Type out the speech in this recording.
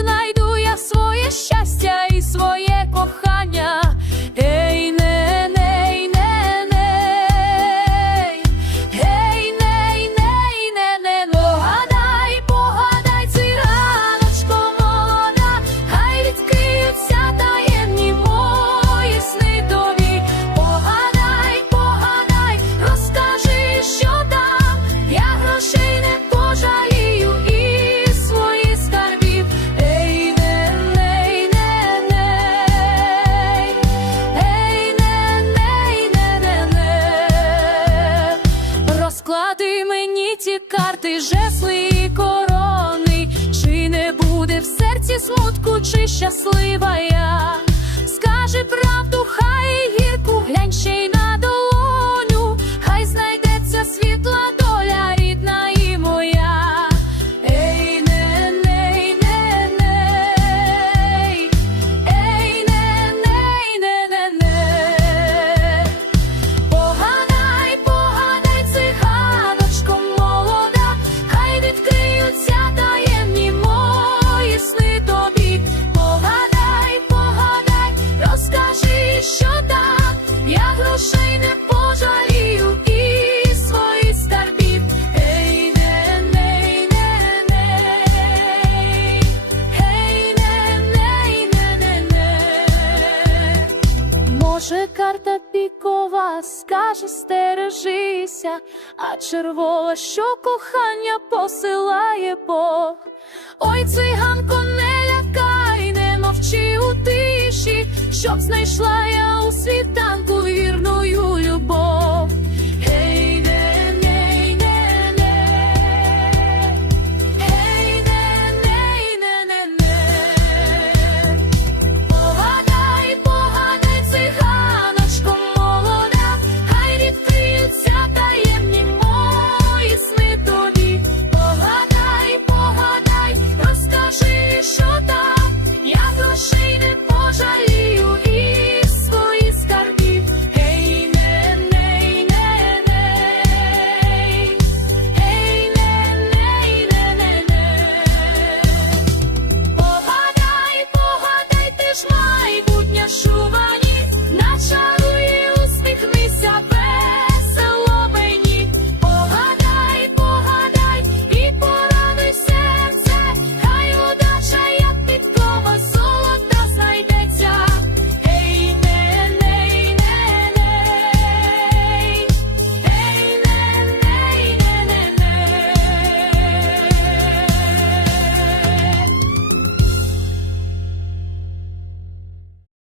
знайду я своє щастя і своє кохання. Ей, не, не, не, не, не, погадай, погадай, цей раночко молода, хай відкриються таємні мої сни. Погадай, погадай, розкажи, що там, я грошей не розклади мені ті карти, жесли і корони, чи не буде в серці смутку, чи щаслива я. Скажи правду, грошей не пожалію і свої скарбів. Ей, не, не. Може, карта пікова скаже стережися, а червова, що кохання посилає Бог. Ой, циганко, не щоб знайшла я у світанку вірною любов. Stop